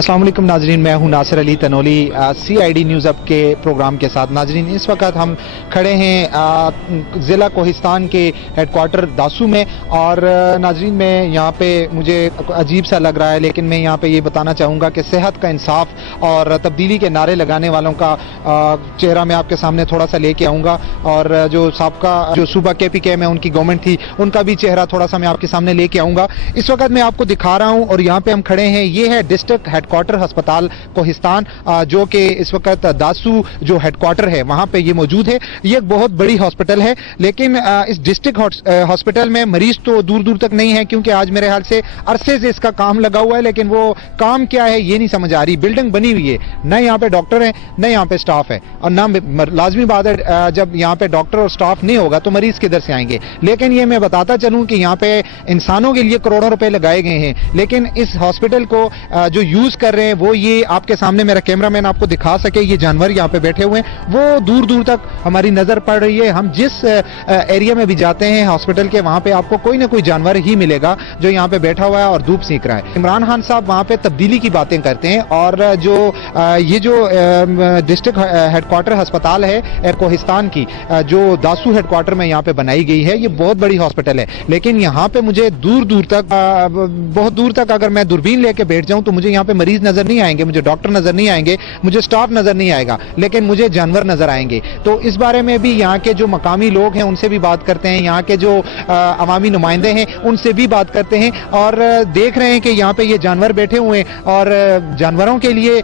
अस्सलाम वालेकुम नाजरीन, मैं हूं Nasir Ali Tanoli CID news up के प्रोग्राम के साथ। नाजरीन, इस वक्त हम खड़े हैं ज़िला कोहिस्तान के हेडक्वार्टर दासू में। और नाजरीन, मैं यहाँ पे मुझे अजीब सा लग रहा है, लेकिन मैं यहाँ पे ये बताना चाहूँगा कि सेहत का इंसाफ और तब्दीली के नारे लगाने वालों का चेहरा मैं आपके सामने थोड़ा सा लेके आऊँगा। और जो साबका जो सूबा KPK में उनकी गवर्नमेंट थी, उनका भी चेहरा थोड़ा सा मैं आपके सामने लेके आऊँगा। इस वक्त मैं आपको दिखा रहा हूँ और यहाँ पे हम खड़े हैं, ये है डिस्ट्रिक्ट हेडक्वार्टर अस्पताल कोहिस्तान, जो कि इस वक्त दासू जो हेडक्वार्टर है वहां पे ये मौजूद है। ये एक बहुत बड़ी हॉस्पिटल है, लेकिन इस डिस्ट्रिक्ट हॉस्पिटल में मरीज तो दूर दूर तक नहीं है, क्योंकि आज मेरे ख्याल से अरसे से इसका काम लगा हुआ है, लेकिन वो काम क्या है ये नहीं समझ आ रही। बिल्डिंग बनी हुई है, न यहाँ पे डॉक्टर है न यहाँ पे स्टाफ है, और न लाजमी बात है जब यहाँ पे डॉक्टर और स्टाफ नहीं होगा तो मरीज किधर से आएंगे। लेकिन ये मैं बताता चलूं कि यहाँ पे इंसानों के लिए करोड़ों रुपए लगाए गए हैं, लेकिन इस हॉस्पिटल को जो यूज कर रहे हैं वो ये आपके सामने मेरा कैमरामैन आपको दिखा सके, ये जानवर यहाँ पे बैठे हुए हैं, वो दूर दूर तक हमारी नजर पड़ रही है। हम जिस एरिया में भी जाते हैं हॉस्पिटल के, वहां पे आपको कोई ना कोई जानवर ही मिलेगा जो यहाँ पे बैठा हुआ है और धूप सेक रहा है। इमरान खान साहब वहां पे तब्दीली की बातें करते हैं, और जो ये जो डिस्ट्रिक्ट हेडक्वार्टर अस्पताल है कोहिस्तान की, जो दासू हेडक्वार्टर में यहाँ पे बनाई गई है, ये बहुत बड़ी हॉस्पिटल है, लेकिन यहाँ पे मुझे दूर दूर तक बहुत दूर तक अगर मैं दूरबीन लेके बैठ जाऊं तो मुझे यहाँ पे मरीज नजर नहीं आएंगे, मुझे डॉक्टर नजर नहीं आएंगे, मुझे स्टाफ नजर नहीं आएगा, लेकिन मुझे जानवर नजर आएंगे। तो इस बारे में भी यहाँ के जो मकामी लोग हैं उनसे भी बात करते हैं, यहाँ के जो अवामी नुमाइंदे हैं उनसे भी बात करते हैं, और देख रहे हैं कि यहाँ पे ये जानवर बैठे हुए हैं, और जानवरों के लिए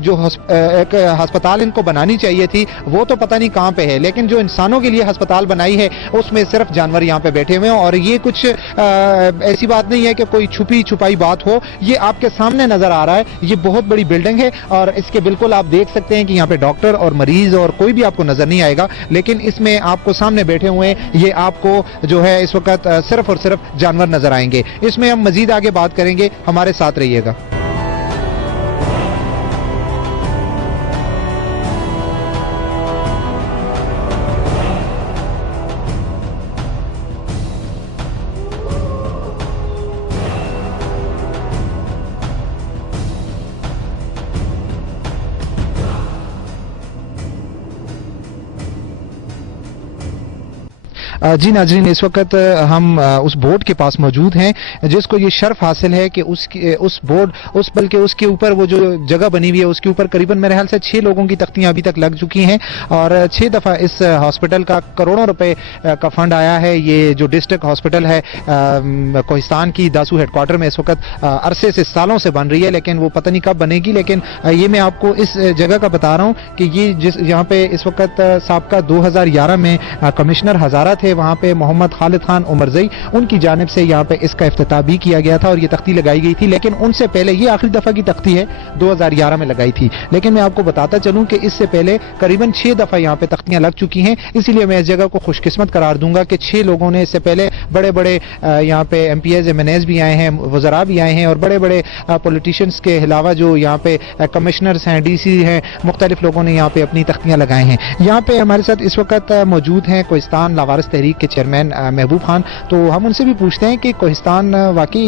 जो एक अस्पताल इनको बनानी चाहिए थी वो तो पता नहीं कहाँ पे है, लेकिन जो इंसानों के लिए अस्पताल बनाई है उसमें सिर्फ जानवर यहाँ पे बैठे हुए हैं। और ये कुछ ऐसी बात नहीं है कि कोई छुपी छुपाई बात हो, ये आपके सामने नजर आ रहा है। ये बहुत बड़ी बिल्डिंग है और इसके बिल्कुल आप देख सकते हैं कि यहाँ पे डॉक्टर और मरीज और कोई भी आपको नजर नहीं आएगा, लेकिन इसमें आपको सामने बैठे हुए हैं, ये आपको जो है इस वक्त सिर्फ और सिर्फ जानवर नजर आएंगे। इसमें हम मजीद आगे बात करेंगे, हमारे साथ रहिएगा। जी नाजरीन, इस वक्त हम उस बोर्ड के पास मौजूद हैं जिसको ये शर्फ हासिल है कि बल्कि उसके ऊपर वो जो जगह बनी हुई है उसके ऊपर करीबन मेरे ख्याल से 6 लोगों की तख्तियां अभी तक लग चुकी हैं, और 6 दफा इस हॉस्पिटल का करोड़ों रुपए का फंड आया है। ये जो डिस्ट्रिक्ट हॉस्पिटल है कोहिस्तान की दासू हेडक्वार्टर में इस वक्त अरसे से सालों से बन रही है, लेकिन वो पता नहीं कब बनेगी। लेकिन ये मैं आपको इस जगह का बता रहा हूँ कि ये यहाँ पे इस वक्त साबका 2011 में कमिश्नर हजारा थे, वहां पे मोहम्मद खालिद खान उमरजई, उनकी जानिब से यहाँ पे इसका इफ्तिताह भी किया गया था और ये तख्ती लगाई गई थी। लेकिन उनसे पहले ये आखिरी दफा की तख्ती है 2011 में लगाई थी, लेकिन मैं आपको बताता चलूं कि इससे पहले करीबन 6 दफा यहाँ पे तख्तियां लग चुकी हैं। इसीलिए मैं इस जगह को खुशकिस्मत करार दूंगा कि 6 लोगों ने इससे पहले बड़े बड़े यहाँ पे MPs MNAs भी आए हैं, वज़रा भी आए हैं, और बड़े बड़े पॉलिटिशियंस के अलावा जो यहाँ पे कमिश्नर्स हैं, DC हैं, मुख्तलिफ लोगों ने यहाँ पे अपनी तख्तियां लगाए हैं। यहाँ पे हमारे साथ इस वक्त मौजूद हैं कोहिस्तान लावारिस तहरीक के चेयरमैन महबूब खान। तो हम उनसे भी पूछते हैं कि कोहिस्तान वाकई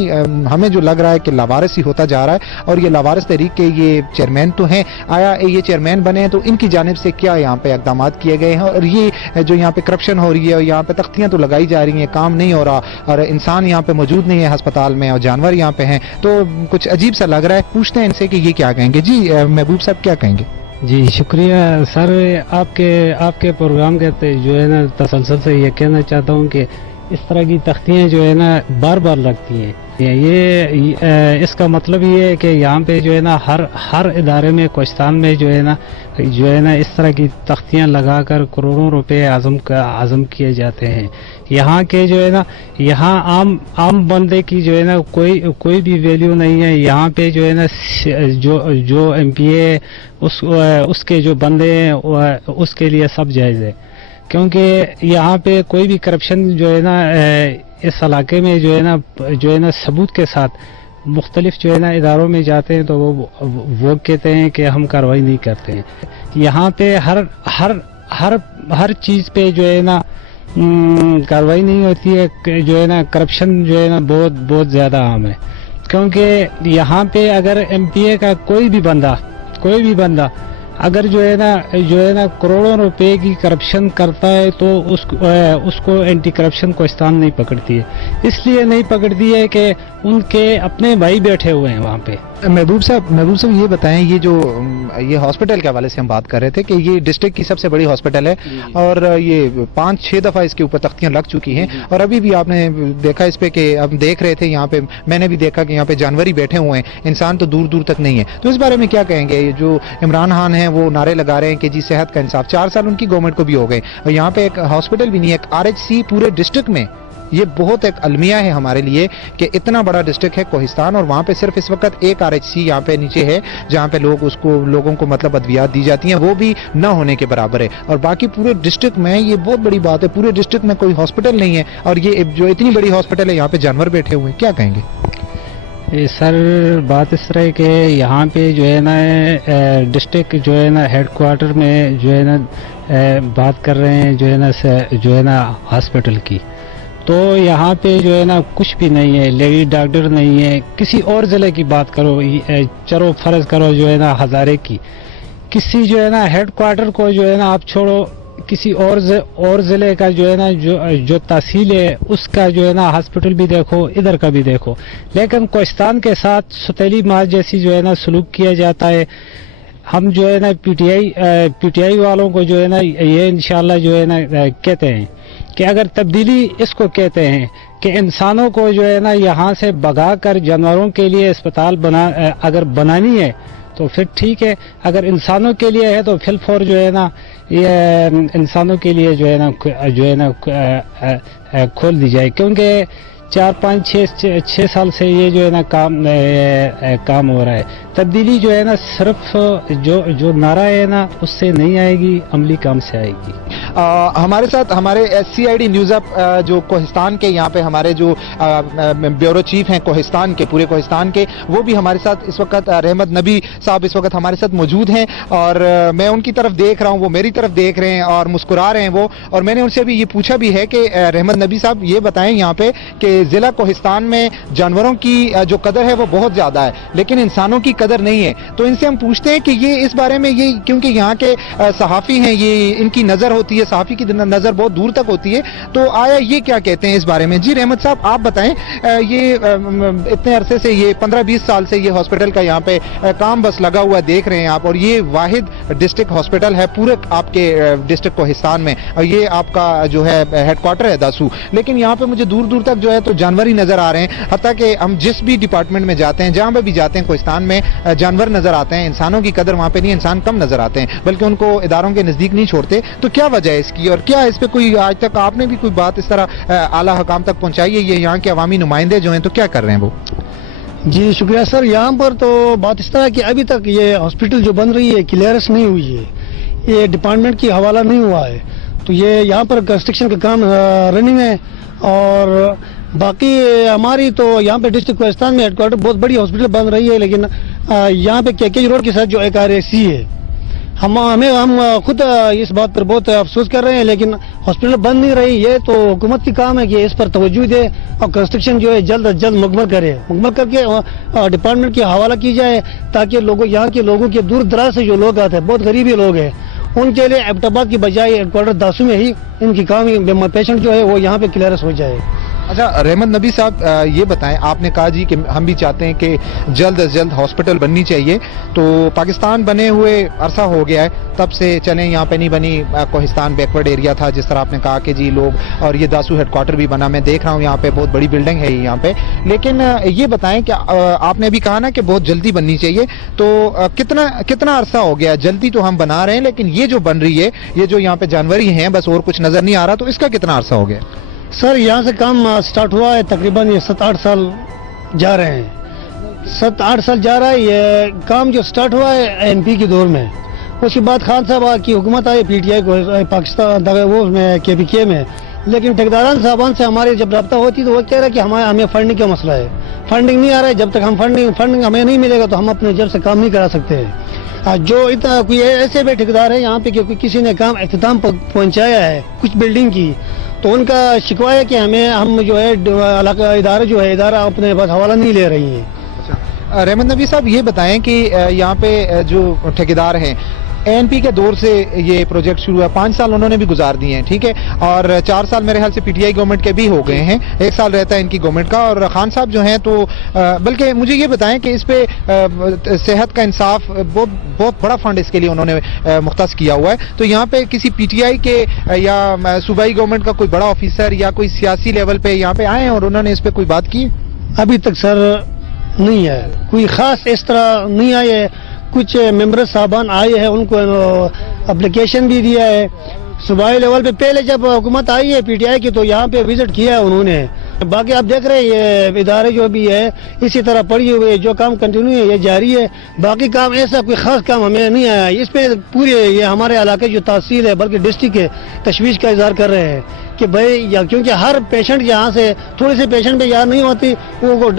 हमें जो लग रहा है कि लावारिस ही होता जा रहा है, और ये लावारिस तहरीक के ये चेयरमैन तो हैं, आया ये चेयरमैन बने हैं तो इनकी जानिब से क्या यहाँ पे इक़दाम किए गए हैं, और ये जो यहाँ पे करप्शन हो रही है और यहाँ पे तख्तियां तो लगाई जा रही हैं, काम नहीं हो रहा, और इंसान यहाँ पे मौजूद नहीं है अस्पताल में और जानवर यहाँ पे हैं, तो कुछ अजीब सा लग रहा है। पूछते हैं इनसे कि ये क्या कहेंगे। जी महबूब साहब, क्या कहेंगे? जी शुक्रिया सर, आपके प्रोग्राम के जो है ना तसलसल से ये कहना चाहता हूँ कि इस तरह की तख्तियाँ जो है ना बार बार लगती हैं। ये इसका मतलब ये है कि यहाँ पे जो है ना हर इदारे में कोहिस्तान में जो है ना इस तरह की तख्तियाँ लगाकर करोड़ों रुपए आज़म किए जाते हैं। यहाँ के जो है ना यहाँ आम बंदे की जो है ना कोई भी वैल्यू नहीं है। यहाँ पे जो है ना जो MPA उसके जो बंदे हैं उसके लिए सब जायज़ है, क्योंकि यहाँ पे कोई भी करप्शन जो है ना इस इलाके में जो है ना सबूत के साथ मुख्तलिफ जो है ना इदारों में जाते हैं तो वो कहते हैं कि हम कार्रवाई नहीं करते हैं। यहाँ पे हर चीज़ पे जो है ना कार्रवाई नहीं होती है, जो है ना करप्शन जो है ना बहुत ज़्यादा आम है। کیونکہ یہاں پہ اگر ایم پی اے کا کوئی بھی بندہ اگر جو ہے نا کروڑوں روپے کی کرپشن کرتا ہے تو اس کو اینٹی کرپشن کوہستان نہیں پکڑتی ہے. اس لیے نہیں پکڑتی ہے کہ ان کے اپنے بھائی بیٹھے ہوئے ہیں وہاں پہ. محبوب صاحب یہ بتائیں, یہ ہاسپٹل کے حوالے سے ہم بات کر رہے تھے کہ یہ ڈسٹرکٹ کی سب سے بڑی ہاسپٹل ہے اور یہ 5-6 دفعہ اس کے اوپر تختیاں لگ چکی ہیں اور ابھی بھی آپ نے دیکھا اس پہ کہ ہم دیکھ رہے تھے یہاں پہ, میں نے بھی دیکھا کہ یہاں پہ جانور ہی بیٹھے ہوئے ہیں, انسان تو دور دور تک نہیں ہے. تو اس بارے میں کیا کہیں گے؟ جو عمران خان ہیں وہ نعرے لگا رہے ہیں کہ جی صحت کا انصاف, 4 سال ان کی گورنمنٹ کو بھی ہو گئے اور یہاں پہ ایک ہاسپٹل بھی نہیں ہے, ایک RHC پورے ڈسٹرکٹ میں. یہ بہت ایک المیہ ہے ہمارے لیے کہ اتنا بڑا ڈسٹرکٹ ہے کوہستان اور وہاں پہ صرف اس وقت ایک RHC یہاں پہ نیچے ہے جہاں پہ لوگوں کو مطلب ادویات دی جاتی ہیں, وہ بھی نہ ہونے کے برابر ہے. اور باقی پورے ڈسٹرکٹ میں یہ بہت بڑی بات ہے, پورے ڈسٹرکٹ میں کوئی ہاسپٹل نہیں ہے اور یہ جو اتنی بڑی ہاسپٹل ہے یہاں پہ جانور بیٹھے ہوئے ہیں. کیا کہیں گے؟ سر بات اس طرح ہے کہ یہاں پہ جو ہے نا ڈسٹرکٹ جو ہے نا ہیڈ کوارٹر میں جو ہے نا بات کر رہے ہیں جو ہے نا ہاسپٹل کی, تو یہاں پہ جو ہے نا کچھ بھی نہیں ہے, لیڈی ڈاکٹر نہیں ہے. کسی اور ضلع کی بات کرو, چلو فرض کرو جو ہے نا ہزارے کی, کسی جو ہے نا ہیڈ کوارٹر کو جو ہے نا آپ چھوڑو, کسی اور ضلع کا جو ہے نا جو تحصیل ہے اس کا جو ہے نا ہاسپٹل بھی دیکھو, ادھر کا بھی دیکھو, لیکن کوہستان کے ساتھ ستیلی ماس جیسی جو ہے نا سلوک کیا جاتا ہے. ہم جو ہے نا پی ٹی آئی والوں کو جو ہے نا یہ انشاءاللہ جو ہے نا کہتے ہیں کہ اگر تبدیلی اس کو کہتے ہیں کہ انسانوں کو جو ہے نا یہاں سے بھگا کر جانوروں کے لیے اسپتال اگر بنانی ہے تو پھر ٹھیک ہے, اگر انسانوں کے لیے ہے تو پھر فور جو ہے نا یہ انسانوں کے لیے جو ہے نا کھول دی جائے, کیونکہ 4-5-6 سال سے یہ جو ہے نا کام ہو رہا ہے. تبدیلی جو ہے نا صرف جو نعرہ ہے نا اس سے نہیں آئے گی, عملی کام سے آئے گی. ہمارے ساتھ ہمارے CID نیوز اپ جو کوہستان کے یہاں پہ ہمارے جو بیورو چیف ہیں کوہستان کے, پورے کوہستان کے, وہ بھی ہمارے ساتھ اس وقت رحمت نبی صاحب اس وقت ہمارے ساتھ موجود ہیں اور میں ان کی طرف دیکھ رہا ہوں, وہ میری طرف دیکھ رہے ہیں اور مسکرا رہے ہیں وہ. اور میں نے ان سے بھی یہ پوچھا بھی ہے کہ رحمت نبی صاحب یہ بتائیں یہاں پہ کہ ضلع کوہستان میں جانوروں کی جو قدر ہے وہ بہت زیادہ ہے لیکن انسانوں کی قدر نہیں ہے. تو ان سے ہم پوچھتے ہیں کہ یہ اس بارے میں یہ, کیونکہ یہاں کے صحافی ہیں, یہ ان کی نظر ہوتی ہے, صحافی کی نظر بہت دور تک ہوتی ہے, تو آیا یہ کیا کہتے ہیں اس بارے میں؟ جی رحمت صاحب آپ بتائیں, یہ اتنے عرصے سے, یہ 15-20 سال سے یہ ہاسپٹل کا یہاں پہ کام بس لگا ہوا دیکھ رہے ہیں آپ, اور یہ واحد ڈسٹرکٹ ہاسپٹل ہے پورے آپ کے ڈسٹرکٹ کوہستان میں, اور یہ آپ کا جو ہے ہیڈ کوارٹر ہے داسو, لیکن یہاں پہ مجھے دور دور تک جو ہے تو جانور ہی نظر آ رہے ہیں. حتیٰ کہ ہم جس بھی ڈپارٹمنٹ میں جاتے ہیں, جہاں پہ بھی جاتے ہیں کوہستان میں جانور نظر آتے ہیں, انسانوں کی قدر وہاں پہ نہیں, انسان کم نظر آتے ہیں بلکہ ان کو اداروں کے نزدیک نہیں چھوڑتے. تو کیا وجہ ہے اس کی, اور کیا اس پہ کوئی آج تک آپ نے بھی کوئی بات اس طرح اعلیٰ حکام تک پہنچائی ہے؟ یہ یہاں کے عوامی نمائندے جو ہیں تو کیا کر رہے ہیں وہ؟ جی شکریہ سر. یہاں پر تو بات اس طرح کہ ابھی تک یہ ہاسپٹل جو بن رہی ہے کلیئرنس نہیں ہوئی ہے, یہ ڈپارٹمنٹ کی حوالہ نہیں ہوا ہے, تو یہ یہاں پر کنسٹرکشن کا کام رننگ ہے. اور باقی ہماری تو یہاں پہ ڈسٹرکٹ کوہستان میں ہیڈ کوارٹر بہت بڑی ہاسپٹل بن رہی ہے, لیکن یہاں پہ KK روڈ کے ساتھ جو ایک RHC ہے, ہم خود اس بات پر بہت افسوس کر رہے ہیں, لیکن ہاسپٹل بن نہیں رہی. یہ تو حکومت کی کام ہے کہ اس پر توجہ دے اور کنسٹرکشن جو ہے جلد از جلد مکمل کر کے ڈپارٹمنٹ کی حوالہ کی جائے, تاکہ یہاں کے لوگوں کے دور دراز سے جو لوگ آتے ہیں, بہت غریبی لوگ ہیں, ان کے لیے ایبٹ کی بجائے ہیڈ کوارٹر داسو میں ہی ان کی کام, پیشنٹ جو ہے وہ یہاں پہ کلیئرنس ہو جائے. اچھا رحمت نبی صاحب یہ بتائیں, آپ نے کہا جی کہ ہم بھی چاہتے ہیں کہ جلد از جلد ہاسپٹل بننی چاہیے, تو پاکستان بنے ہوئے عرصہ ہو گیا ہے, تب سے چلیں یہاں پہ نہیں بنی, کوہستان بیکورڈ ایریا تھا جس طرح آپ نے کہا کہ جی لوگ, اور یہ داسو ہیڈ کوارٹر بھی بنا, میں دیکھ رہا ہوں یہاں پہ بہت بڑی بلڈنگ ہے یہاں پہ, لیکن یہ بتائیں کہ آپ نے بھی کہا نا کہ بہت جلدی بننی چاہیے, تو کتنا عرصہ ہو گیا؟ جلدی تو ہم بنا رہے ہیں لیکن یہ جو بن رہی ہے, یہ جو یہاں پہ جانور ہی ہیں بس اور کچھ نظر نہیں آ رہا, تو اس کا کتنا عرصہ ہو گیا؟ سر یہاں سے کام سٹارٹ ہوا ہے تقریباً یہ 7-8 سال جا رہے ہیں, 7-8 سال جا رہا ہے. یہ کام جو سٹارٹ ہوا ہے MP کے دور میں, اس کے بعد خان صاحب کی حکومت آئی PTI کو پاکستان وہ میں KPK میں, لیکن ٹھیکیداران صاحبان سے ہماری جب رابطہ ہوتی تو وہ کہہ رہا ہے کہ ہمیں فنڈنگ کا مسئلہ ہے, فنڈنگ نہیں آ رہا ہے, جب تک ہم فنڈنگ ہمیں نہیں ملے گا تو ہم اپنے جب سے کام نہیں کرا سکتے. جو کوئی ایسے بھی ٹھیکیدار ہے یہاں پہ کہ کسی نے کام اختتام پہنچایا ہے کچھ بلڈنگ کی, تو ان کا شکوہ ہے کہ ہم جو ہے علاقہ ادارہ جو ہے ادارہ اپنے پاس حوالہ نہیں لے رہی ہیں, रहमत नबी साहब, ये बताएं कि यहाँ पे जो ठेकेदार हैं, ANP के दौर से ये प्रोजेक्ट शुरू हुआ, 5 साल उन्होंने भी गुजार दिए हैं, ठीक है, और 4 साल मेरे ख्याल से PTI गवर्नमेंट के भी हो गए हैं, 1 साल रहता है इनकी गवर्नमेंट का, और खान साहब जो हैं तो बल्कि मुझे ये बताएं कि इस पे सेहत का इंसाफ बहुत बड़ा फंड इसके लिए उन्होंने मुख्तस किया हुआ है, तो यहाँ पे किसी PTI के या सूबाई गवर्नमेंट का कोई बड़ा ऑफिसर या कोई सियासी लेवल पे यहाँ पे आए हैं और उन्होंने इस पे कोई बात की? अभी तक सर नहीं है, कोई खास इस तरह नहीं आए है। कुछ मेंबर साहबान आए हैं, उनको एप्लीकेशन भी दिया है सूबाई लेवल पे। पहले जब हुकूमत आई है PTI की तो यहाँ पे विजिट किया है उन्होंने। बाकी आप देख रहे हैं ये इदारे जो भी है इसी तरह पड़ी हुई है, जो काम कंटिन्यू है ये जारी है। बाकी काम ऐसा कोई खास काम हमें नहीं आया है। इस पे पूरे ये हमारे इलाके जो तहसील है बल्कि डिस्ट्रिक्ट के तशवीश का इजहार कर रहे हैं कि भाई या क्योंकि हर पेशेंट यहाँ से थोड़ी सी पेशेंट पे यार नहीं होती,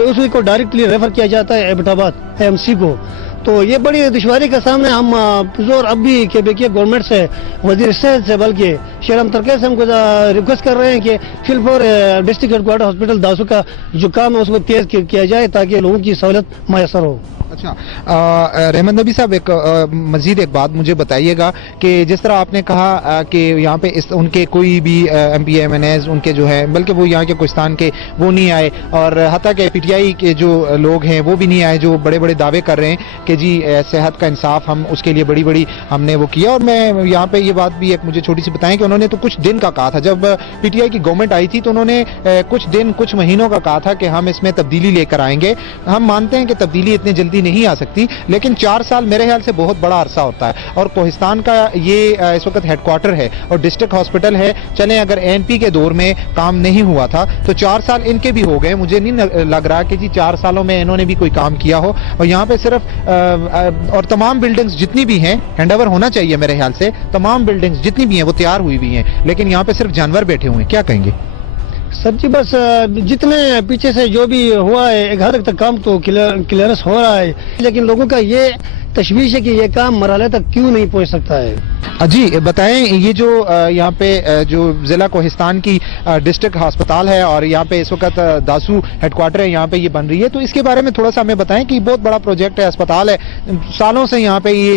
उसी को डायरेक्टली रेफर किया जाता है एबटाबाद AMC को। तो ये बड़ी दुश्वारी के सामने हम जोर अब भी के गवर्नमेंट से, वजीर सेहत से, बल्कि शेरम तरके से हमको रिक्वेस्ट कर रहे हैं कि फिलफोर डिस्ट्रिक्ट हेडक्वार्टर हॉस्पिटल दासू का जो काम है उसको तेज किया जाए ताकि लोगों की सहूलत मैसर हो। अच्छा, रहमत नबी साहब, मजीद एक बात मुझे बताइएगा कि जिस तरह आपने कहा कि यहाँ पे उनके कोई भी MP MNAs उनके जो है, बल्कि वो यहाँ के कोहिस्तान के वो नहीं आए, और हत्ता के PTI के जो लोग हैं वो भी नहीं आए, जो बड़े बड़े दावे कर रहे हैं कि जी सेहत का इंसाफ हम उसके लिए बड़ी बड़ी हमने वो किया। और मैं यहाँ पे ये बात भी एक मुझे छोटी सी बताएं कि उन्होंने तो कुछ दिन का कहा था, जब PTI की गवर्नमेंट आई थी तो उन्होंने कुछ दिन कुछ महीनों का कहा था कि हम इसमें तब्दीली लेकर आएंगे। हम मानते हैं कि तब्दीली इतनी जल्दी नहीं आ सकती, लेकिन 4 साल मेरे ख्याल से बहुत बड़ा अरसा होता है, और कोहिस्तान का ये इस वक्त हेडक्वार्टर है और डिस्ट्रिक्ट हॉस्पिटल है। चलें अगर ANP के दौर में काम नहीं हुआ था तो 4 साल इनके भी हो गए। मुझे नहीं लग रहा कि जी 4 सालों में इन्होंने भी कोई काम किया हो। और यहाँ पे सिर्फ और तमाम बिल्डिंग्स जितनी भी हैं हैंडओवर होना चाहिए मेरे ख्याल से, तमाम बिल्डिंग्स जितनी भी हैं वो तैयार हुई भी हैं, लेकिन यहाँ पे सिर्फ जानवर बैठे हुए हैं। क्या कहेंगे सर जी? बस जितने पीछे से जो भी हुआ है एक हद तक काम तो क्लियरेंस हो रहा है, लेकिन लोगों का ये तशवीश है कि ये काम मरहले तक क्यों नहीं पहुंच सकता है। जी बताएं, ये जो यहाँ पे जो जिला कोहिस्तान की डिस्ट्रिक्ट अस्पताल है और यहाँ पे इस वक्त दासू हेडक्वार्टर है, यहाँ पे ये बन रही है, तो इसके बारे में थोड़ा सा हमें बताएं कि बहुत बड़ा प्रोजेक्ट है, अस्पताल है, सालों से यहाँ पे ये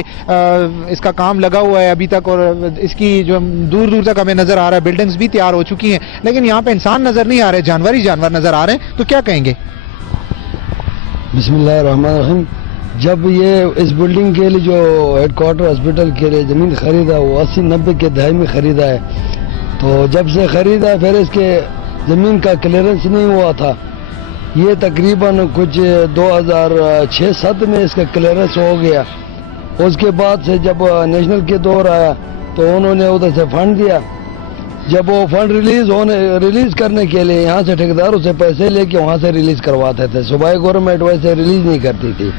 इसका काम लगा हुआ है अभी तक, और इसकी जो दूर दूर तक हमें नजर आ रहा है बिल्डिंग्स भी तैयार हो चुकी हैं, लेकिन यहाँ पे इंसान नजर नहीं आ रहे, जानवर ही जानवर नजर आ रहे हैं, तो क्या कहेंगे? बिस्मिल्लाहिर्रहमानिर्रहीम। जब ये इस बिल्डिंग के लिए जो हेडक्वार्टर हॉस्पिटल के लिए ज़मीन खरीदा वो 80-90 के दहाई में खरीदा है, तो जब से खरीदा फिर इसके ज़मीन का क्लियरेंस नहीं हुआ था। ये तकरीबन कुछ 2006-07 में इसका क्लियरेंस हो गया। उसके बाद से जब नेशनल के दौर आया तो उन्होंने उधर से फंड दिया। जब वो फंड रिलीज करने के लिए यहाँ से ठेकेदारों से पैसे लेके वहाँ से रिलीज करवाते थे, सूबाई गवर्नमेंट वैसे रिलीज नहीं करती थी।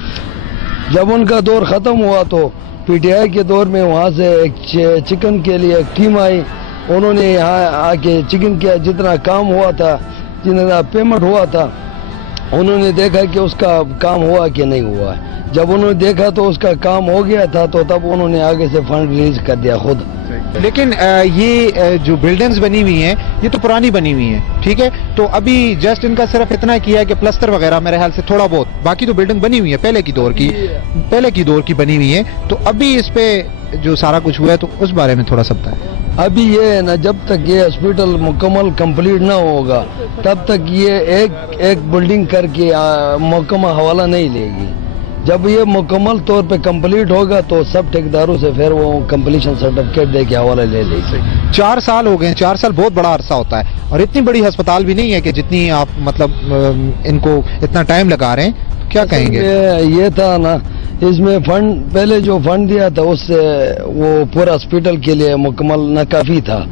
जब उनका दौर ख़त्म हुआ तो PTI के दौर में वहाँ से एक चिकन के लिए एक टीम आई, उन्होंने यहाँ आके चिकन का जितना काम हुआ था, जितना पेमेंट हुआ था, उन्होंने देखा कि उसका काम हुआ कि नहीं हुआ। जब उन्होंने देखा तो उसका काम हो गया था, तो तब उन्होंने आगे से फंड रिलीज कर दिया खुद। लेकिन ये जो बिल्डिंग्स बनी हुई हैं ये तो पुरानी बनी हुई हैं, ठीक है, तो अभी जस्ट इनका सिर्फ इतना किया है कि प्लस्तर वगैरह मेरे ख्याल से थोड़ा बहुत, बाकी तो बिल्डिंग बनी हुई है पहले की दौर की बनी हुई है। तो अभी इस पे जो सारा कुछ हुआ है तो उस बारे में थोड़ा सा बताएं। अभी ये है ना, जब तक ये हॉस्पिटल मुकम्मल कंप्लीट ना होगा तब तक ये एक बिल्डिंग करके मुकम्मल हवाला नहीं लेगी। जब ये मुकम्मल तौर पे कंप्लीट होगा तो सब ठेकेदारों से फिर वो कंप्लीशन सर्टिफिकेट दे के हवाला ले लेंगे। 4 साल हो गए, 4 साल बहुत बड़ा अरसा होता है, और इतनी बड़ी अस्पताल भी नहीं है कि जितनी आप मतलब इनको इतना टाइम लगा रहे हैं। क्या कहेंगे? ये था ना, इसमें फंड पहले जो फंड दिया था उससे वो पूरा हॉस्पिटल के लिए मुकम्मल न काफी था,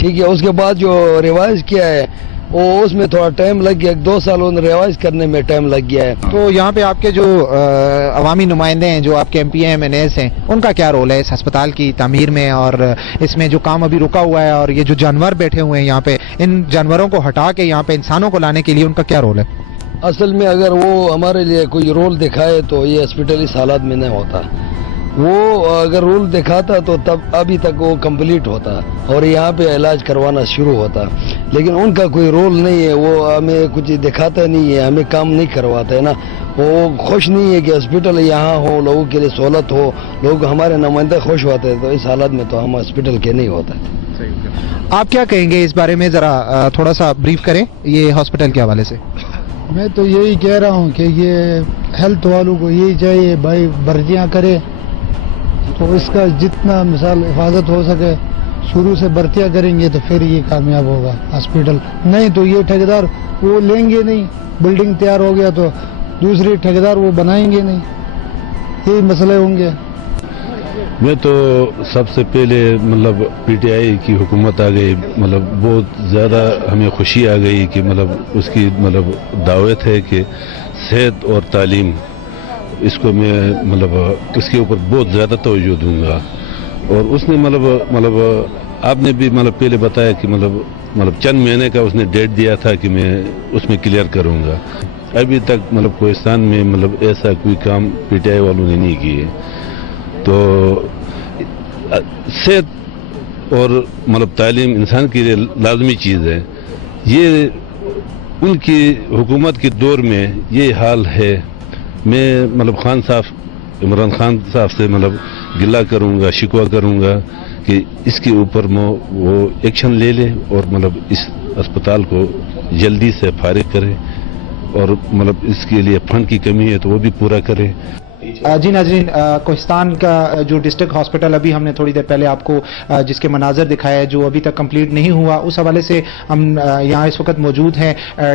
ठीक है। उसके बाद जो रिवाइज किया है वो उसमें थोड़ा टाइम लग गया, 2 साल उन रिवाइज करने में टाइम लग गया है। तो यहाँ पे आपके जो अवामी नुमाइंदे हैं, जो आपके MP MNAs हैं, उनका क्या रोल है इस अस्पताल की तामीर में, और इसमें जो काम अभी रुका हुआ है, और ये जो जानवर बैठे हुए हैं यहाँ पे, इन जानवरों को हटा के यहाँ पे इंसानों को लाने के लिए उनका क्या रोल है? असल में अगर वो हमारे लिए कोई रोल दिखाए तो ये हॉस्पिटल इस हालात में नहीं होता। वो अगर रोल दिखाता तो तब अभी तक वो कंप्लीट होता और यहाँ पे इलाज करवाना शुरू होता। لیکن ان کا کوئی رول نہیں ہے, وہ ہمیں کچھ دکھاتا نہیں ہے, ہمیں کام نہیں کرواتا ہے نا. وہ خوش نہیں ہے کہ ہاسپٹل یہاں ہو, لوگوں کے لیے سہولت ہو, لوگ ہمارے نمائندے خوش ہوتے ہیں. تو اس حالت میں تو ہم ہاسپٹل کے نہیں ہوتا ہے. آپ کیا کہیں گے اس بارے میں, ذرا تھوڑا سا بریف کریں یہ ہاسپٹل کے حوالے سے. میں تو یہی کہہ رہا ہوں کہ یہ ہیلتھ والوں کو یہی چاہیے بھائی, بھرتیاں کرے تو اس کا جتنا مثال حفاظت ہو سکے شروع سے بھرتیاں کریں گے تو پھر یہ کامیاب ہوگا ہاسپٹل. نہیں تو یہ ٹھیکیدار وہ لیں گے نہیں, بلڈنگ تیار ہو گیا تو دوسری ٹھیکیدار وہ بنائیں گے نہیں, یہی مسئلے ہوں گے. میں تو سب سے پہلے مطلب پی ٹی آئی کی حکومت آ گئی, مطلب بہت زیادہ ہمیں خوشی آ گئی کہ مطلب اس کی مطلب دعوت ہے کہ صحت اور تعلیم اس کو میں مطلب اس کے اوپر بہت زیادہ توجہ دوں گا. اور اس نے مطلب آپ نے بھی مطلب پہلے بتایا کہ مطلب چند مہینے کا اس نے ڈیٹ دیا تھا کہ میں اس میں کلیئر کروں گا. ابھی تک مطلب کوہستان میں مطلب ایسا کوئی کام پی ٹی آئی والوں نے نہیں کیے. تو صحت اور مطلب تعلیم انسان کے لیے لازمی چیز ہے. یہ ان کی حکومت کے دور میں یہ حال ہے. میں مطلب خان صاحب عمران خان صاحب سے مطلب گلہ کروں گا, شکوہ کروں گا کہ اس کے اوپر وہ ایکشن لے لے اور مطلب اس اسپتال کو جلدی سے فارغ کرے, اور مطلب اس کے لیے فنڈ کی کمی ہے تو وہ بھی پورا کرے. جی ناظرین, کوہستان کا جو ڈسٹرکٹ ہاسپٹل ابھی ہم نے تھوڑی دیر پہلے آپ کو جس کے مناظر دکھایا جو ابھی تک کمپلیٹ نہیں ہوا, اس حوالے سے ہم یہاں اس وقت موجود ہیں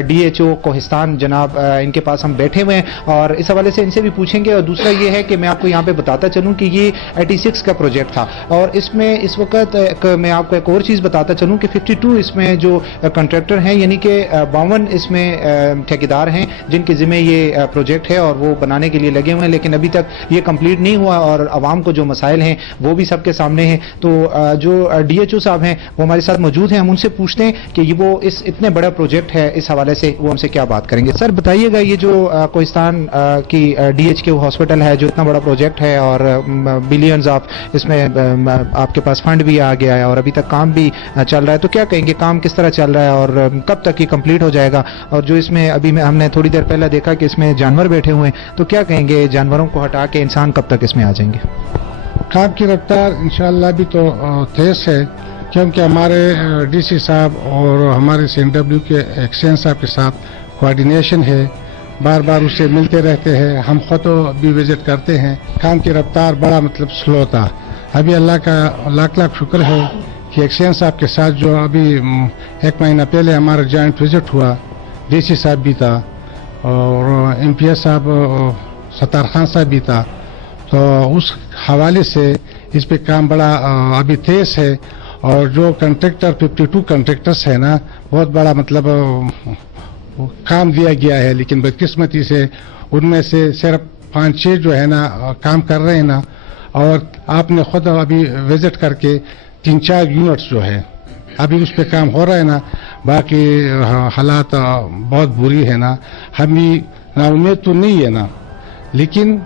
ڈی ایچ او کوہستان جناب, ان کے پاس ہم بیٹھے ہوئے ہیں اور اس حوالے سے ان سے بھی پوچھیں گے. اور دوسرا یہ ہے کہ میں آپ کو یہاں پہ بتاتا چلوں کہ یہ 86 کا پروجیکٹ تھا اور اس میں اس وقت میں آپ کو ایک اور چیز بتاتا چلوں کہ 52 اس میں جو کنٹریکٹر ہیں, یعنی کہ 52 اس میں ٹھیکیدار ہیں جن کے ذمہ یہ پروجیکٹ ہے اور وہ بنانے کے لیے لگے ہوئے ہیں. لیکن ابھی تک یہ کمپلیٹ نہیں ہوا اور عوام کو جو مسائل ہیں وہ بھی سب کے سامنے ہیں. تو جو ڈی ایچ او صاحب ہیں وہ ہمارے ساتھ موجود ہیں, ہم ان سے پوچھتے ہیں کہ یہ وہ اس اتنے بڑا پروجیکٹ ہے اس حوالے سے وہ ہم سے کیا بات کریں گے. سر بتائیے گا, یہ جو کوہستان کی ڈی ایچ کے ہاسپٹل ہے جو اتنا بڑا پروجیکٹ ہے اور بلینز آف اس میں آپ کے پاس فنڈ بھی آ گیا ہے اور ابھی تک کام بھی چل رہا ہے, تو کیا کہیں گے کام کس طرح چل رہا ہے اور کب تک یہ کمپلیٹ ہو جائے گا؟ اور جو اس میں ابھی ہم نے تھوڑی دیر پہلے دیکھا کہ اس میں جانور بیٹھے ہوئے ہیں, تو کیا کہیں گے جانوروں کو ہٹا کے انسان کب تک اس میں آ جائیں گے؟ کام کی رفتار انشاءاللہ بھی تو تیز ہے, کیونکہ ہمارے ڈی سی صاحب اور ہمارے سی این ڈبلیو کے ایکسچینج صاحب کے ساتھ کوآرڈینیشن ہے, بار بار اسے ملتے رہتے ہیں, ہم خود بھی وزٹ کرتے ہیں. کام کی رفتار بڑا مطلب سلو تھا. ابھی اللہ کا لاکھ لاکھ شکر ہے کہ ایکسچینج صاحب کے ساتھ جو ابھی 1 مہینہ پہلے ہمارا جوائنٹ وزٹ ہوا, ڈی سی صاحب بھی تھا اور ایم پی ایس صاحب ستار خان صاحب بھی تھا, تو اس حوالے سے اس پہ کام بڑا ابھی تیز ہے. اور جو کنٹریکٹر 52 کنٹریکٹرس ہے نا, بہت بڑا مطلب کام دیا گیا ہے, لیکن بدقسمتی سے ان میں سے صرف 5-6 جو ہے نا کام کر رہے ہیں نا. اور آپ نے خود ابھی وزٹ کر کے 3-4 یونٹس جو ہے ابھی اس پہ کام ہو رہا ہے نا, باقی حالات بہت بری ہے نا. ہمیں نا امید تو نہیں ہے نا, لیکن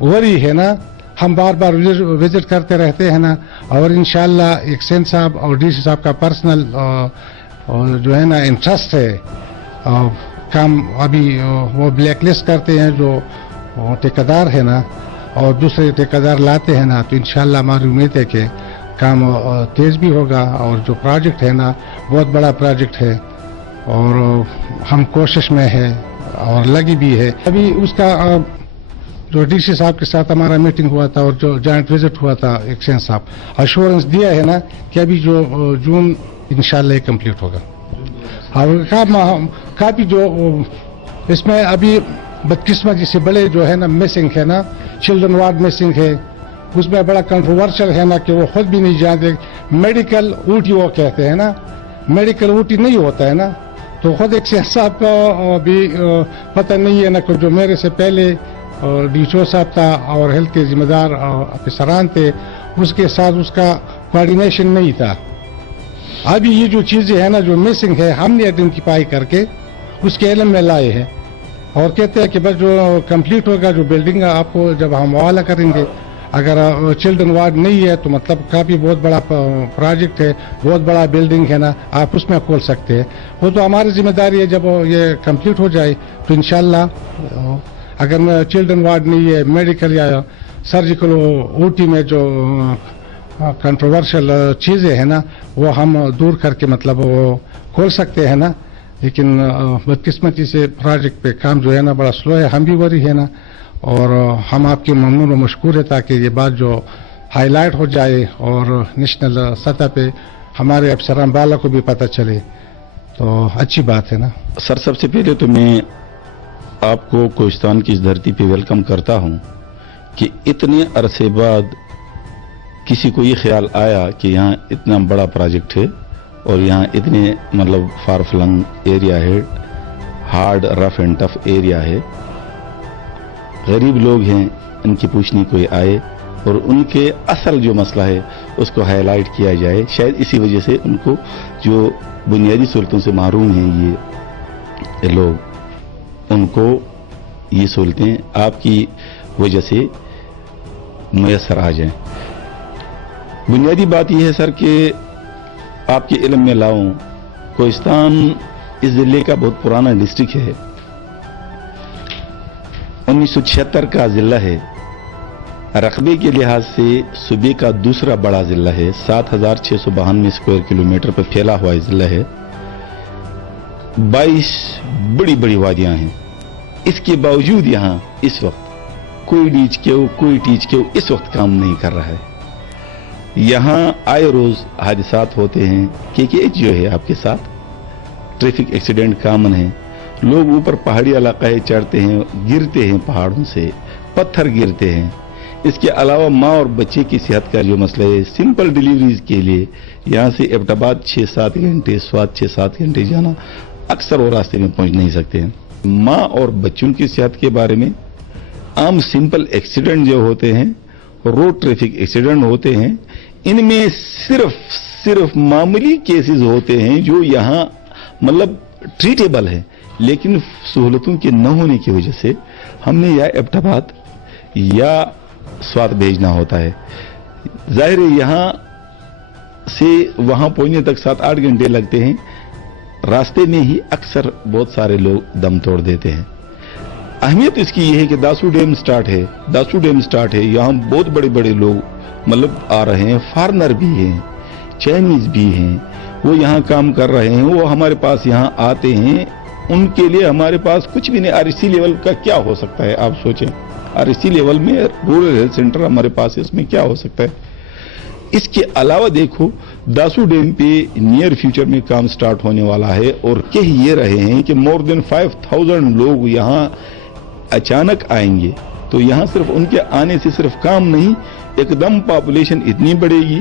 وری ہے نا, ہم بار بار وزٹ کرتے رہتے ہیں نا. اور انشاءاللہ ایکسچینج صاحب اور ڈی سی صاحب کا پرسنل جو ہے نا انٹرسٹ ہے. کام ابھی وہ بلیک لسٹ کرتے ہیں جو ٹھیکیدار ہے نا, اور دوسرے ٹھیکیدار لاتے ہیں نا, تو انشاءاللہ ہماری امید ہے کہ کام تیز بھی ہوگا. اور جو پروجیکٹ ہے نا بہت بڑا پروجیکٹ ہے اور ہم کوشش میں ہے اور لگی بھی ہے. ابھی اس کا جو ڈی سی صاحب کے ساتھ ہمارا میٹنگ ہوا تھا اور جو جوائنٹ وزٹ ہوا تھا, ایکسچینج صاحب ایشورنس دیا ہے نا کہ ابھی جو جون انشاءاللہ یہ کمپلیٹ ہوگا. اور کافی جو اس میں ابھی بدقسمتی سے بڑے جو ہے نا مسنگ ہے نا, چلڈرن وارڈ مسنگ ہے. اس میں بڑا کنٹروورشل ہے نا کہ وہ خود بھی نہیں جانتے. میڈیکل اوٹی وہ کہتے ہیں نا, میڈیکل اوٹی نہیں ہوتا ہے نا. تو خود ایکسچینج صاحب کا بھی پتہ نہیں ہے نا, کہ جو میرے سے پہلے ڈی ایچ او صاحب تھا اور ہیلتھ کے ذمہ دار افسران تھے, اس کے ساتھ اس کا کوآرڈینیشن نہیں تھا. ابھی یہ جو چیزیں ہیں نا جو مسنگ ہے, ہم نے آئیڈینٹیفائی کر کے اس کے علم میں لائے ہیں اور کہتے ہیں کہ بس جو کمپلیٹ ہوگا, جو بلڈنگ آپ کو جب ہم حوالہ کریں گے, अगर चिल्ड्रन वार्ड नहीं है तो मतलब काफी बहुत बड़ा प्रोजेक्ट है, बहुत बड़ा बिल्डिंग है ना, आप उसमें खोल सकते हैं। वो तो हमारी जिम्मेदारी है, जब ये कंप्लीट हो जाए तो इंशाल्लाह अगर चिल्ड्रन वार्ड नहीं है, मेडिकल या सर्जिकल ओटी में जो कंट्रोवर्शियल चीजें हैं ना वो हम दूर करके मतलब वो खोल सकते हैं ना। लेकिन बदकिस्मती से प्रोजेक्ट पे काम जो है ना बड़ा स्लो है, हम भी वरी है ना, और हम आपके ममनून और मशकूर है ताकि ये बात जो हाईलाइट हो जाए और नेशनल सतह पे हमारे अफसरान बाला को भी पता चले तो अच्छी बात है ना। सर, सबसे पहले तो मैं आपको कोहिस्तान की इस धरती पे वेलकम करता हूं कि इतने अरसे बाद किसी को ये ख्याल आया कि यहाँ इतना बड़ा प्रोजेक्ट है और यहाँ इतने मतलब फार फ्लंग एरिया है, hard rough and tough area है, गरीब लोग हैं, इनकी पूछने कोई आए और उनके असल जो मसला है उसको हाईलाइट किया जाए। शायद इसी वजह से उनको जो बुनियादी सहूलतों से महरूम हैं ये लोग, उनको ये सहूलतें आपकी वजह से मुयस्सर आ जाएं। बुनियादी बात यह है सर कि आपके इल्म में लाऊं, कोहिस्तान इस जिले का बहुत पुराना डिस्ट्रिक्ट है, 1976 का जिला है। रकबे के लिहाज से सूबे का दूसरा बड़ा जिला है, 7692 स्क्वायर किलोमीटर पर फैला हुआ जिला है, 22 बड़ी बड़ी वादियां हैं। इसके बावजूद यहां इस वक्त कोई टीच के इस वक्त काम नहीं कर रहा है। यहां आए रोज हादसात होते हैं, के जो है आपके साथ ट्रैफिक एक्सीडेंट कॉमन है, लोग ऊपर पहाड़ी इलाका है चढ़ते हैं, गिरते हैं, पहाड़ों से पत्थर गिरते हैं। इसके अलावा माँ और बच्चे की सेहत का जो मसला है, सिंपल डिलीवरीज के लिए यहां से एबटाबाद 6-7 घंटे, स्वाद 6-7 घंटे जाना, अक्सर वो रास्ते में पहुंच नहीं सकते हैं। माँ और बच्चों की सेहत के बारे में आम सिंपल एक्सीडेंट जो होते हैं, रोड ट्रैफिक एक्सीडेंट होते हैं, इनमें सिर्फ मामूली केसेस होते हैं जो यहां मतलब ट्रीटेबल है, लेकिन सहूलतों के न होने की वजह से हमने या एबटाबाद या स्वाद भेजना होता है। जाहिर है यहां से वहां पहुंचने तक 7-8 घंटे लगते हैं, रास्ते में ही अक्सर बहुत सारे लोग दम तोड़ देते हैं। अहमियत इसकी यह है कि दासू डैम स्टार्ट है, यहां बहुत बड़े बड़े लोग मतलब आ रहे हैं, फॉरेनर भी हैं, चाइनीज भी हैं, वो यहां काम कर रहे हैं, वो हमारे पास यहां आते हैं। उनके लिए हमारे पास कुछ भी नहीं, आरसी लेवल का क्या हो सकता है आप सोचें, आरसी लेवल में रूरल हेल्थ सेंटर हमारे पास है, उसमें क्या हो सकता है। इसके अलावा देखो दासू डैम पे नियर फ्यूचर में काम स्टार्ट होने वाला है और कह ये रहे हैं कि मोर देन 5000 लोग यहां अचानक आएंगे। तो यहां सिर्फ उनके आने से सिर्फ काम नहीं, एकदम पॉपुलेशन इतनी बढ़ेगी,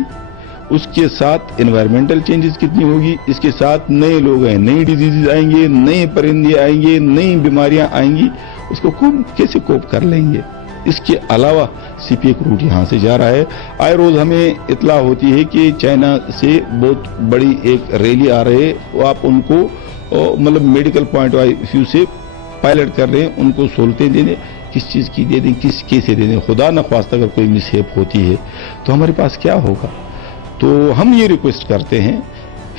उसके साथ एनवायरमेंटल चेंजेस कितनी होगी, इसके साथ नए लोग हैं, नई डिजीजेज आएंगे, नए परिंदे आएंगे, नई बीमारियां आएंगी, उसको कैसे कोप कर लेंगे। इसके अलावा सीपीएक रूट यहां से जा रहा है। आए रोज हमें इतला होती है कि चाइना से बहुत बड़ी एक रैली आ रही है, वो आप उनको मतलब मेडिकल पॉइंट ऑफ व्यू से पायलट कर रहे हैं, उनको सहूलतें दे दें, किस चीज की दे दें, किस कैसे दे दें। खुदा न ख्वास्ता अगर कोई मिसहेप होती है तो हमारे पास क्या होगा। तो हम ये रिक्वेस्ट करते हैं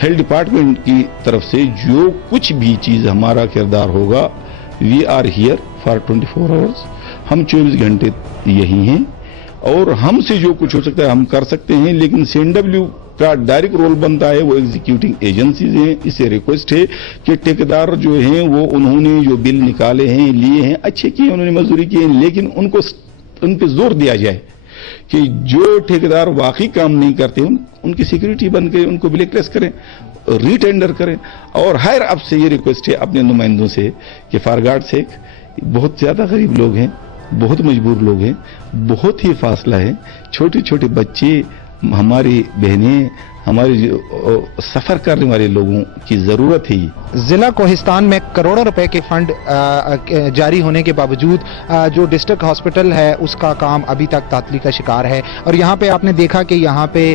हेल्थ डिपार्टमेंट की तरफ से, जो कुछ भी चीज हमारा किरदार होगा, we are here for 24 hours, हम 24 घंटे यही हैं और हमसे जो कुछ हो सकता है हम कर सकते हैं। लेकिन सीएनडब्ल्यू का डायरेक्ट रोल बनता है, वो एग्जीक्यूटिंग एजेंसीज हैं। इससे रिक्वेस्ट है कि ठेकेदार जो हैं वो उन्होंने जो बिल निकाले हैं, लिए हैं, अच्छे किए, उन्होंने मजदूरी की है, लेकिन उन पे जोर दिया जाए कि जो ठेकेदार वाकई काम नहीं करते उनकी सिक्योरिटी बन के उनको ब्लैकलिस्ट करें, रीटेंडर करें। और हायर अप से ये रिक्वेस्ट है अपने नुमाइंदों से कि फॉर गॉड सेक, बहुत ज्यादा गरीब लोग हैं, बहुत मजबूर लोग हैं, बहुत ही फासला है, छोटे छोटे बच्चे, हमारी बहनें, हमारे सफर करने वाले लोगों की जरूरत है। जिला कोहिस्तान में करोड़ों रुपए के फंड जारी होने के बावजूद जो डिस्ट्रिक्ट हॉस्पिटल है उसका काम अभी तक तातली का शिकार है और यहाँ पे आपने देखा कि यहाँ पे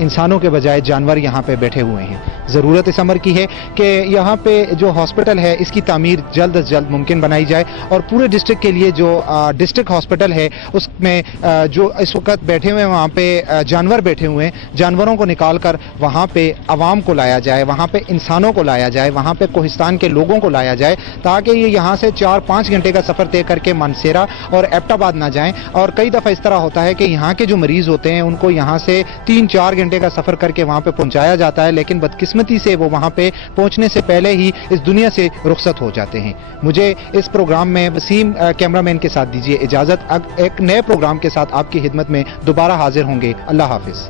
इंसानों के बजाय जानवर यहाँ पे बैठे हुए हैं। ज़रूरत इस अमर की है कि यहाँ पे जो हॉस्पिटल है इसकी तामीर जल्द अज जल्द मुमकिन बनाई जाए और पूरे डिस्ट्रिक्ट के लिए जो डिस्ट्रिक्ट हॉस्पिटल है उसमें जो इस वक्त बैठे हुए हैं वहाँ पे जानवर बैठे हुए हैं, जानवरों को निकाल कर वहाँ पे आवाम को लाया जाए, वहाँ पे इंसानों को लाया जाए, वहाँ पे कोहिस्तान के लोगों को लाया जाए ताकि ये यहाँ से 4-5 घंटे का सफर तय करके मानसेरा और एबटाबाद ना जाएं। और कई दफ़ा इस तरह होता है कि यहाँ के जो मरीज होते हैं उनको यहाँ से 3-4 घंटे का सफर करके वहाँ पे पहुँचाया जाता है, लेकिन बदकिस्मती से वो वहाँ पे पहुँचने से पहले ही इस दुनिया से रुखसत हो जाते हैं। मुझे इस प्रोग्राम में वसीम कैमरामैन के साथ दीजिए इजाजत। एक नए प्रोग्राम के साथ आपकी खिदमत में दोबारा हाजिर होंगे। अल्लाह हाफिज।